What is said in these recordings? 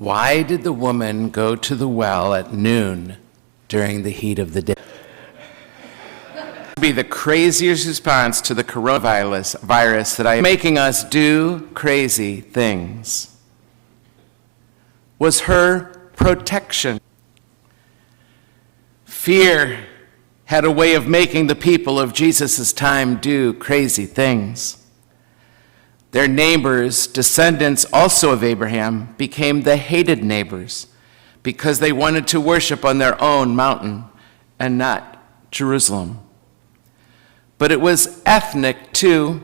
Why did the woman go to the well at noon during the heat of the day? Be the craziest response to the coronavirus that I am making us do crazy things was her protection. Fear had a way of making the people of Jesus' time do crazy things. Their neighbors, descendants also of Abraham, became the hated neighbors because they wanted to worship on their own mountain and not Jerusalem. But it was ethnic too.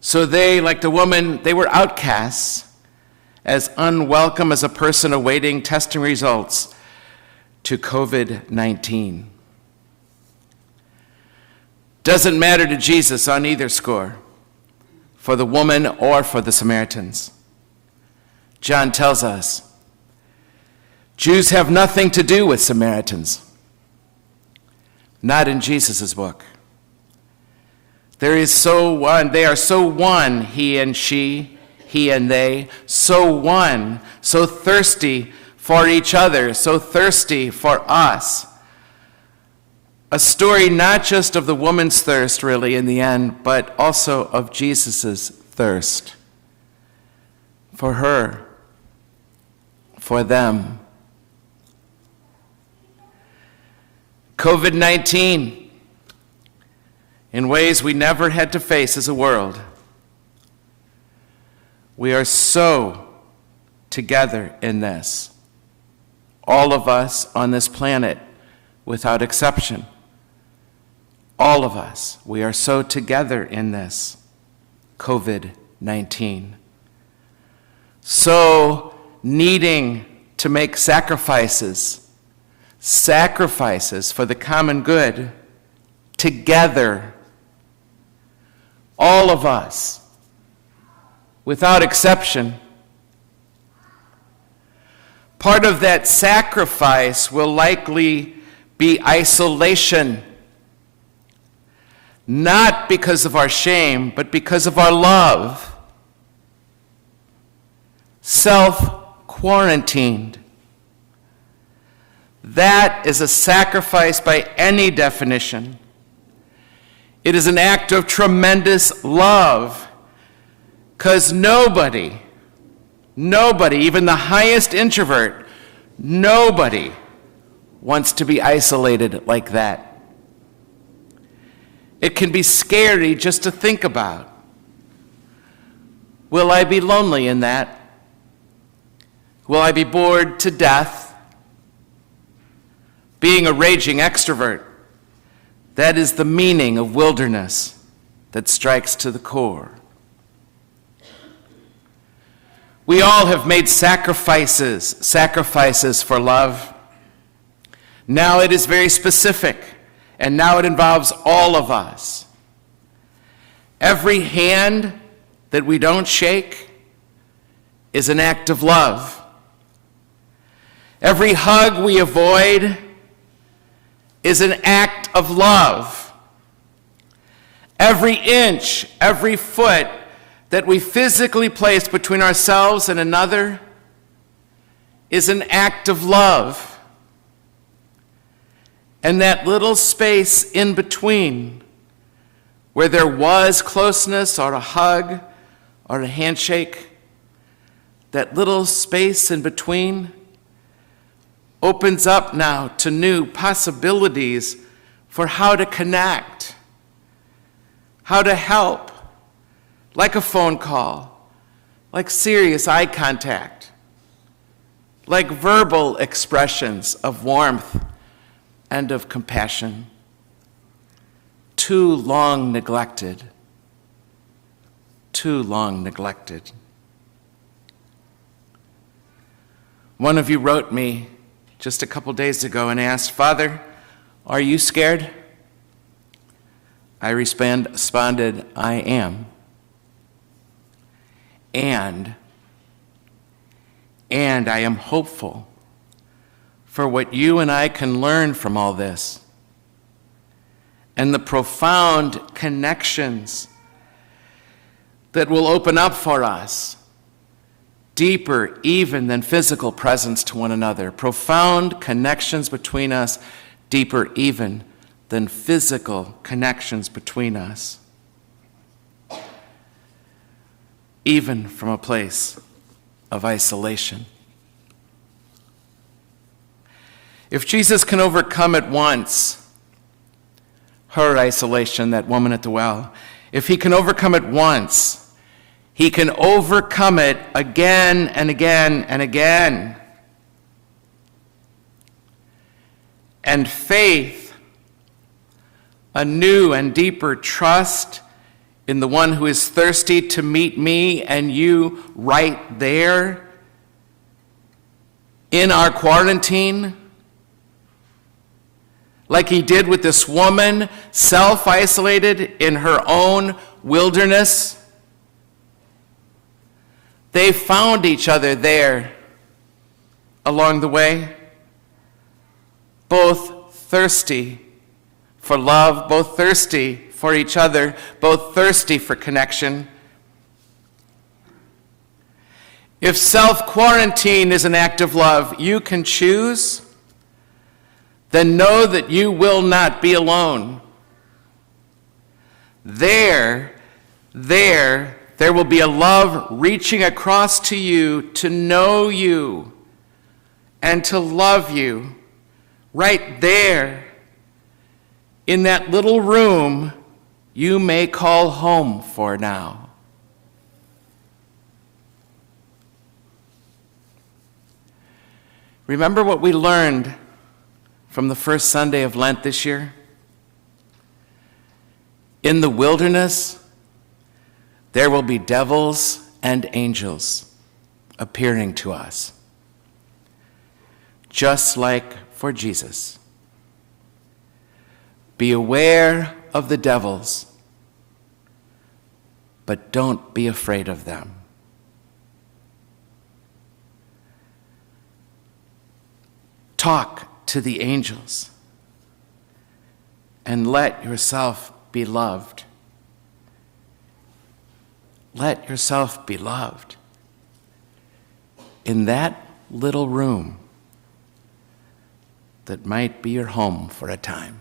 So they, like the woman, they were outcasts, as unwelcome as a person awaiting testing results to COVID-19. Doesn't matter to Jesus on either score, for the woman or for the Samaritans. John tells us, Jews have nothing to do with Samaritans. Not in Jesus' book. They are so one, he and she, he and they, so one, so thirsty for each other, so thirsty for us. A story not just of the woman's thirst, really, in the end, but also of Jesus' thirst for her, for them. COVID-19, in ways we never had to face as a world. We are so together in this. All of us on this planet, without exception. All of us, we are so together in this COVID-19. So needing to make sacrifices for the common good, together. All of us, without exception. Part of that sacrifice will likely be isolation. Not because of our shame, but because of our love. Self-quarantined. That is a sacrifice by any definition. It is an act of tremendous love, because nobody, even the highest introvert, nobody wants to be isolated like that. It can be scary just to think about. Will I be lonely in that? Will I be bored to death? Being a raging extrovert, that is the meaning of wilderness that strikes to the core. We all have made sacrifices for love. Now it is very specific. And now it involves all of us. Every hand that we don't shake is an act of love. Every hug we avoid is an act of love. Every inch, every foot that we physically place between ourselves and another is an act of love. And that little space in between, where there was closeness or a hug or a handshake, that little space in between opens up now to new possibilities for how to connect, how to help, like a phone call, like serious eye contact, like verbal expressions of warmth and of compassion, too long neglected. One of you wrote me just a couple days ago and asked, Father, are you scared? I responded, I am. And I am hopeful for what you and I can learn from all this and the profound connections that will open up for us deeper even than physical presence to one another. Profound connections between us, deeper even than physical connections between us. Even from a place of isolation. If Jesus can overcome at once her isolation, that woman at the well, if he can overcome it once, he can overcome it again and again and again. And faith, a new and deeper trust in the one who is thirsty to meet me and you right there in our quarantine, like he did with this woman, self-isolated in her own wilderness. They found each other there along the way, both thirsty for love, both thirsty for each other, both thirsty for connection. If self-quarantine is an act of love you can choose, then know that you will not be alone. There will be a love reaching across to you to know you and to love you right there in that little room you may call home for now. Remember what we learned from the first Sunday of Lent this year? In the wilderness, there will be devils and angels appearing to us, just like for Jesus. Be aware of the devils, but don't be afraid of them. Talk to the angels and let yourself be loved. Let yourself be loved in that little room that might be your home for a time.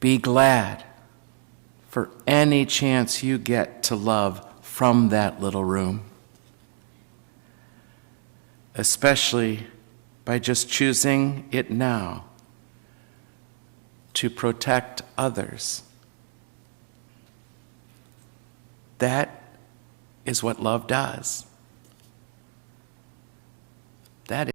Be glad for any chance you get to love from that little room, especially by just choosing it now to protect others. That is what love does. That is